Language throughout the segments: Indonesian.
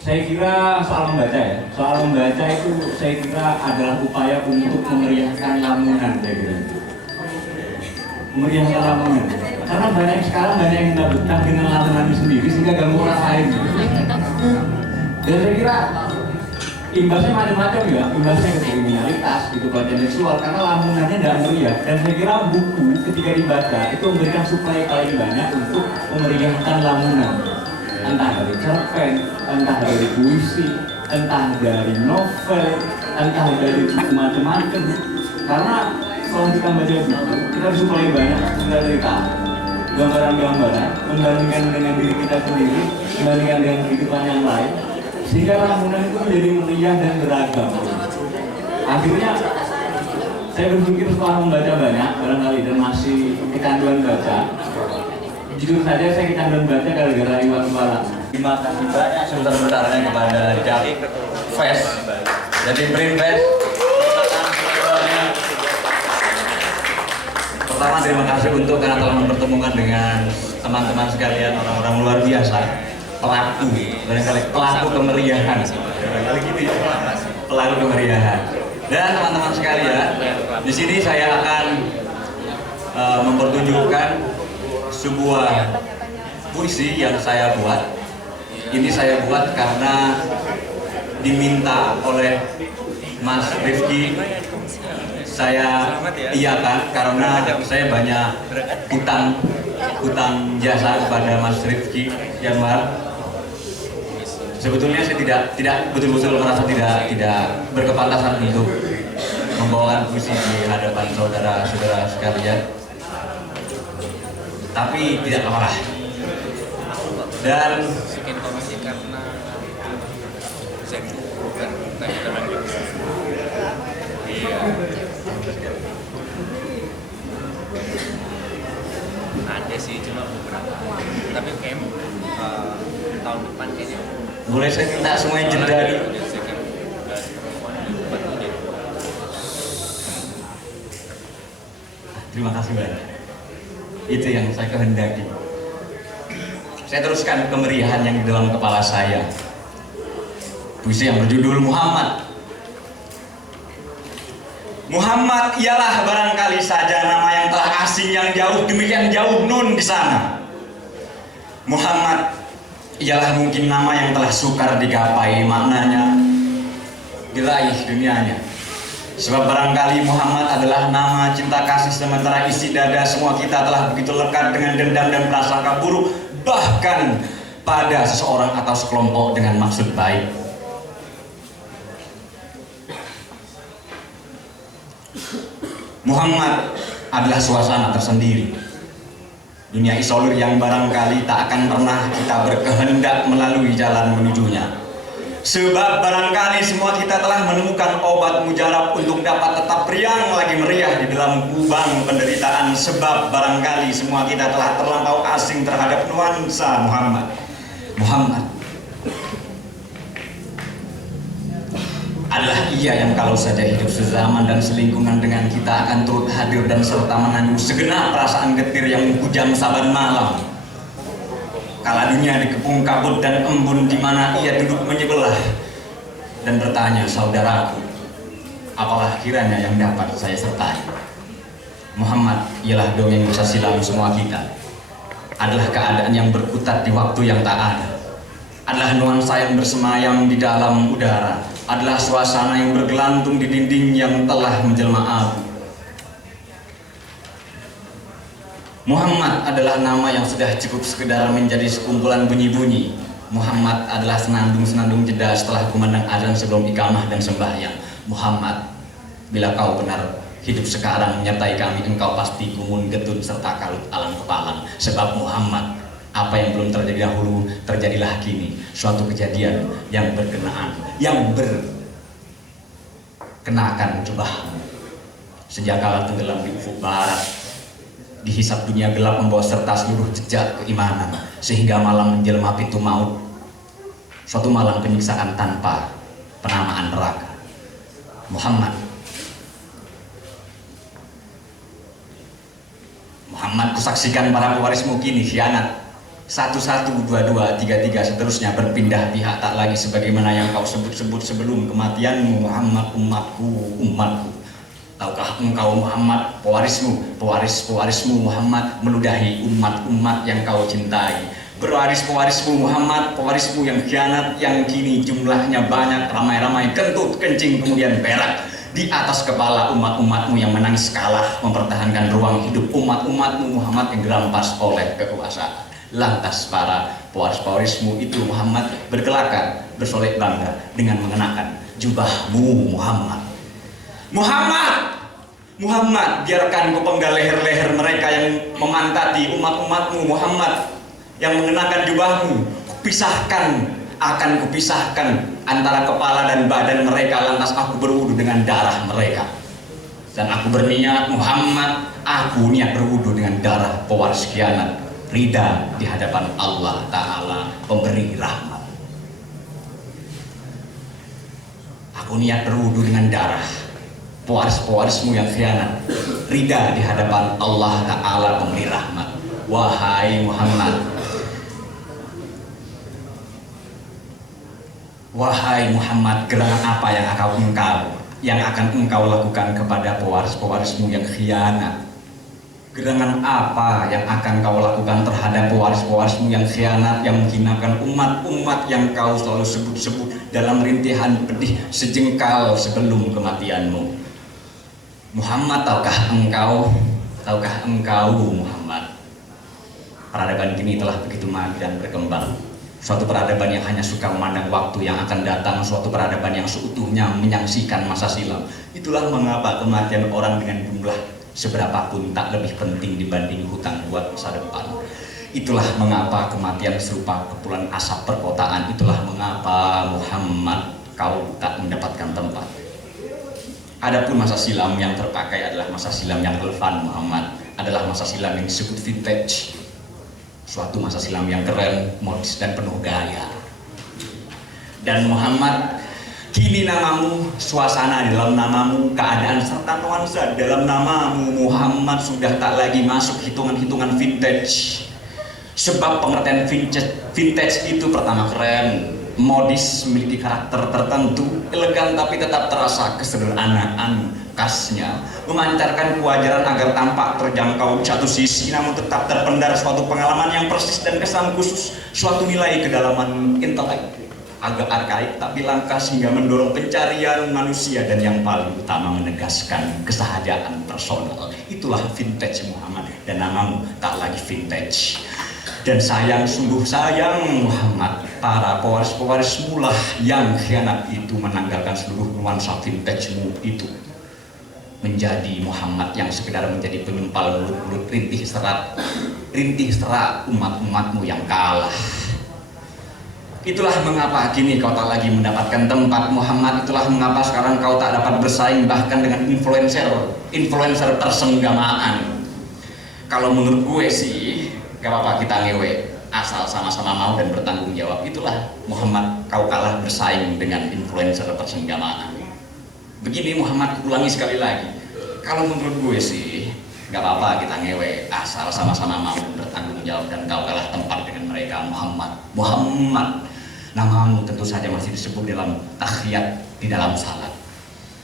Saya kira soal membaca ya, soal membaca itu saya kira adalah upaya untuk memeriahkan Lamongan, saya kira. Memeriahkan Lamongan. Karena sekarang banyak yang tidak betah dengan Lamongan itu sendiri sehingga ganggu orang lain. Dan saya kira imbasnya macam-macam ya, imbasnya ke kriminalitas, gitu, pelecehan seksual, karena Lamongannya tidak meriah. Dan saya kira buku ketika dibaca itu memberikan suplai paling banyak untuk memeriahkan Lamongan. Entah dari cerpen, entah dari puisi, entah dari novel, entah dari buku macam-macam. Karena kalau kita baca buku, kita disuplai banyak cerita, gambaran-gambaran, membandingkan dengan diri kita sendiri, membandingkan dengan kehidupan yang lain, sehingga Lamongan itu menjadi meriah dan beragam. Akhirnya saya berpikir setelah membaca banyak barangkali dan masih kecanduan baca, jujur saja saya kecanduan baca gara-gara Iwan Fals. Terima kasih banyak sebesar-besarnya kepada Jak Fest, jadi Print Fest. Pertama terima kasih untuk karena telah mempertemukan dengan teman-teman sekalian, orang-orang luar biasa, pelaku, barangkali pelaku kemeriahan, barangkali gitu ya, pelaku kemeriahan. Dan teman-teman sekalian, di sini saya akan mempertunjukkan sebuah puisi yang saya buat. Ini saya buat karena diminta oleh Mas Rifki. Saya iakan karena saya banyak hutang jasa kepada Mas Rifki Januar. Sebetulnya saya tidak betul-betul merasa tidak berkepantasan untuk membawakan puisi di hadapan saudara-saudara sekalian. Tapi tidak apa-apa. Dan karena saya bukan lanjut. Iya. Ada sih cuma beberapa. Tapi kayak tahun depan kayaknya. boleh saya minta semuanya jeda dulu. Terima kasih banyak. Itu yang saya kehendaki. Saya teruskan kemeriahan yang di dalam kepala saya. Puisi yang berjudul Muhammad. Muhammad ialah barangkali saja nama yang telah asing yang jauh demikian jauh nun di sana. Muhammad ialah mungkin nama yang telah sukar digapai maknanya, diraih dunianya. Sebab barangkali Muhammad adalah nama cinta kasih, sementara isi dada semua kita telah begitu lekat dengan dendam dan prasangka buruk, bahkan pada seseorang atau sekelompok dengan maksud baik. Muhammad adalah suasana tersendiri, dunia isolir yang barangkali tak akan pernah kita berkehendak melalui jalan menujunya. Sebab barangkali semua kita telah menemukan obat mujarab untuk dapat tetap riang lagi meriah di dalam kubang penderitaan. Sebab barangkali semua kita telah terlampau asing terhadap nuansa Muhammad. Muhammad adalah ia yang kalau saja hidup sezaman dan selingkungan dengan kita akan turut hadir dan serta mengandung segenap perasaan getir yang menghujam saban malam. Kala dunia dikepung kabut dan embun di mana ia duduk menyebelah dan bertanya, saudaraku, apalah kiranya yang dapat saya sertai? Muhammad ialah dongeng masa silam semua kita, adalah keadaan yang berkutat di waktu yang tak ada, adalah nuansa yang bersemayam di dalam udara, adalah suasana yang bergelantung di dinding yang telah menjelma abu. Muhammad adalah nama yang sudah cukup sekedar menjadi sekumpulan bunyi-bunyi. Muhammad adalah senandung-senandung jeda setelah kumandang azan sebelum iqamah dan sembahyang. Muhammad, bila kau benar hidup sekarang menyertai kami, engkau pasti kumun getun serta kalut alam kepalang. Sebab Muhammad, apa yang belum terjadi dahulu terjadilah kini, suatu kejadian yang berkenaan, yang berkenakan jubahmu. Sejak kala tenggelam di ufuk barat, dihisap dunia gelap membawa serta seluruh jejak keimanan, sehingga malam menjelma pintu maut, suatu malam penyiksaan tanpa penamaan neraka. Muhammad kusaksikan para pewarismu kini khianat, 11, 22, 33 seterusnya berpindah pihak tak lagi sebagaimana yang kau sebut-sebut sebelum kematianmu. Muhammad, umatku, umatku. Tahukah engkau Muhammad, pewarismu Muhammad meludahi umat-umat yang kau cintai. Pewarismu Muhammad, pewarismu yang khianat, yang kini jumlahnya banyak, ramai-ramai, kentut, kencing, kemudian berak di atas kepala umat-umatmu yang menangis kalah mempertahankan ruang hidup umat-umatmu Muhammad yang dirampas oleh kekuasaan. Lantas para pewaris-pewarismu itu Muhammad berkelakar, bersolek bangga dengan mengenakan jubahmu Muhammad. Muhammad, biarkan ku penggal leher-leher mereka yang memantati umat-umatmu Muhammad yang mengenakan jubahmu. Akan kupisahkan antara kepala dan badan mereka, lantas aku berwudu dengan darah mereka. Dan aku berniat Muhammad, aku niat berwudu dengan darah pewaris khianat, ridha di hadapan Allah Ta'ala pemberi rahmat. Aku niat berwudu dengan darah pewaris-pewarismu yang khianat, ridha di hadapan Allah Ta'ala pemberi rahmat. Wahai Muhammad, gerangan apa yang akan engkau lakukan kepada pewaris-pewarismu yang khianat? Gerangan apa yang akan kau lakukan terhadap pewaris-pewarismu yang khianat, yang menghinakan umat-umat yang kau selalu sebut-sebut dalam rintihan pedih sejengkal sebelum kematianmu? Muhammad, tahukah engkau Muhammad, peradaban kini telah begitu maju dan berkembang. Suatu peradaban yang hanya suka memandang waktu yang akan datang, suatu peradaban yang seutuhnya menyaksikan masa silam. Itulah mengapa kematian orang dengan jumlah seberapapun tak lebih penting dibanding hutang buat masa depan. Itulah mengapa kematian serupa kepulan asap perkotaan. Itulah mengapa Muhammad, kau tak mendapatkan tempat. Adapun masa silam yang terpakai adalah masa silam yang relevan Muhammad, adalah masa silam yang disebut vintage. Suatu masa silam yang keren, modis dan penuh gaya. Dan Muhammad, kini namamu, suasana di dalam namamu, keadaan serta nuansa dalam namamu Muhammad sudah tak lagi masuk hitungan-hitungan vintage. Sebab pengertian vintage itu pertama keren, modis, memiliki karakter tertentu, elegan tapi tetap terasa kesederhanaan khasnya, memancarkan kewajaran agar tampak terjangkau satu sisi namun tetap terpendar suatu pengalaman yang persis dan kesan khusus, suatu nilai kedalaman intelek agak arkaik tapi langka sehingga mendorong pencarian manusia, dan yang paling utama menegaskan kesahajaan personal. Itulah vintage Muhammad, dan namamu tak lagi vintage. Dan sayang, sungguh sayang Muhammad, para pewaris-pewarismu lah yang khianat itu menanggalkan seluruh nuansa vintage-mu itu menjadi Muhammad yang sekedar menjadi penyumpal mulut-mulut rintih serat umat-umatmu yang kalah. Itulah mengapa kini kau tak lagi mendapatkan tempat Muhammad. Itulah mengapa sekarang kau tak dapat bersaing bahkan dengan influencer persenggamaan. Kalau menurut gue sih gak apa-apa kita ngewe, asal sama-sama mau dan bertanggung jawab. Itulah Muhammad, kau kalah bersaing dengan influencer persenggamaan. Begini Muhammad, ulangi sekali lagi, kalau menurut gue sih gak apa-apa kita ngewe, asal sama-sama mau bertanggung jawab, dan kau kalah tempat dengan mereka. Muhammad, namamu tentu saja masih disebut dalam tahiyat di dalam salat,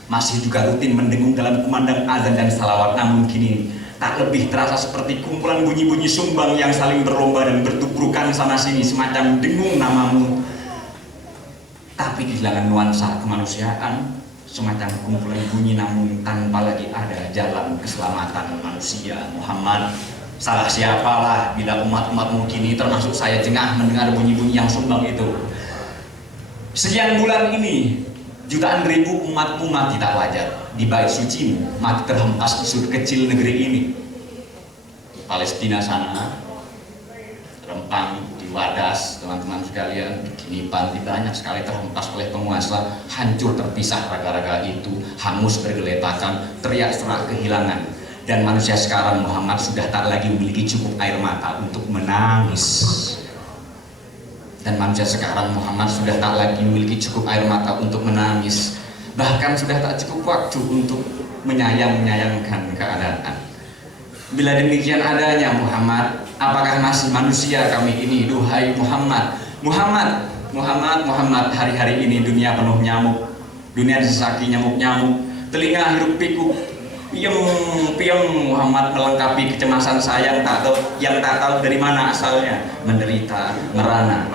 masih juga rutin mendengung dalam kumandang azan dan salawat, namun kini tak lebih terasa seperti kumpulan bunyi-bunyi sumbang yang saling berlomba dan bertubrukan sana sini semacam dengung namamu, tapi kehilangan nuansa kemanusiaan, semacam kumpulan bunyi namun tanpa lagi ada jalan keselamatan manusia. Muhammad, salah siapalah bila umat-umatmu kini termasuk saya jengah mendengar bunyi-bunyi yang sumbang itu. Sekian bulan ini jutaan ribu umatmu mati tak wajar di bait sucimu, mati terhempas di sudut kecil negeri ini. Palestina sana, Rempang, di Wadas, teman-teman sekalian, di Panti banyak sekali terhempas oleh penguasa, hancur terpisah raga-raga itu, hangus bergeletakan, teriak serak kehilangan. Dan manusia sekarang Muhammad sudah tak lagi memiliki cukup air mata untuk menangis. Dan manusia sekarang Muhammad sudah tak lagi memiliki cukup air mata untuk menangis. Bahkan sudah tak cukup waktu untuk menyayangkan keadaan. Bila demikian adanya Muhammad, Apakah masih manusia kami ini, duhai Muhammad? Muhammad, hari-hari ini dunia penuh nyamuk, dunia disesaki nyamuk-nyamuk, telinga hiruk pikuk, piung Muhammad melengkapi kecemasan saya yang tak tahu dari mana asalnya, menderita, merana.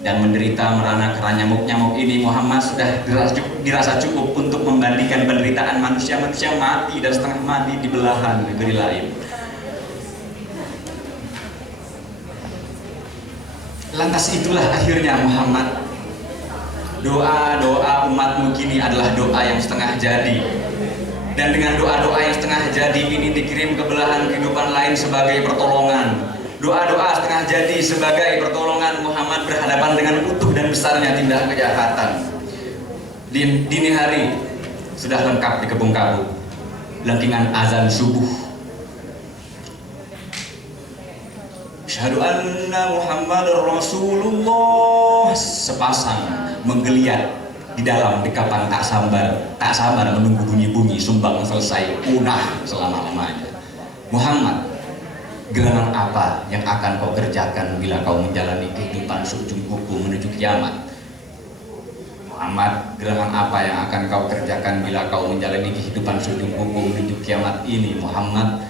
Dan menderita merana karena nyamuk-nyamuk ini, Muhammad sudah dirasa cukup untuk membandingkan penderitaan manusia-manusia mati dan setengah mati di belahan negeri lain. Lantas itulah akhirnya Muhammad, doa-doa umatmu kini adalah doa yang setengah jadi. Dan dengan doa-doa yang setengah jadi ini dikirim ke belahan kehidupan lain sebagai pertolongan. Doa-doa setengah jadi sebagai pertolongan Muhammad berhadapan dengan utuh dan besarnya tindak kejahatan. Dini hari sudah lengkap dikepung-kabut lengkingan azan subuh. Asyhadu anna Muhammadar Rasulullah, sepasang menggeliat di dalam dekapan tak sabar menunggu bunyi-bunyi sumbang selesai punah selama-lamanya. Muhammad, gerangan apa yang akan kau kerjakan bila kau menjalani kehidupan seujung kuku menuju kiamat? Muhammad, gerangan apa yang akan kau kerjakan bila kau menjalani kehidupan seujung kuku menuju kiamat ini, Muhammad?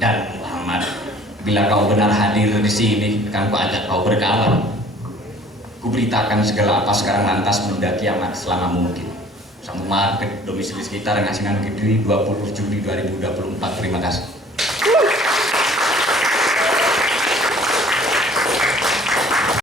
Dan Muhammad, bila kau benar hadir di sini, akan kuajak kau berkawan. Kuberitakan segala apa sekarang lantas menunda kiamat selama mungkin. Sambung market domisili sekitar Ngasingan Kediri 20 Juli 2024. Terima kasih.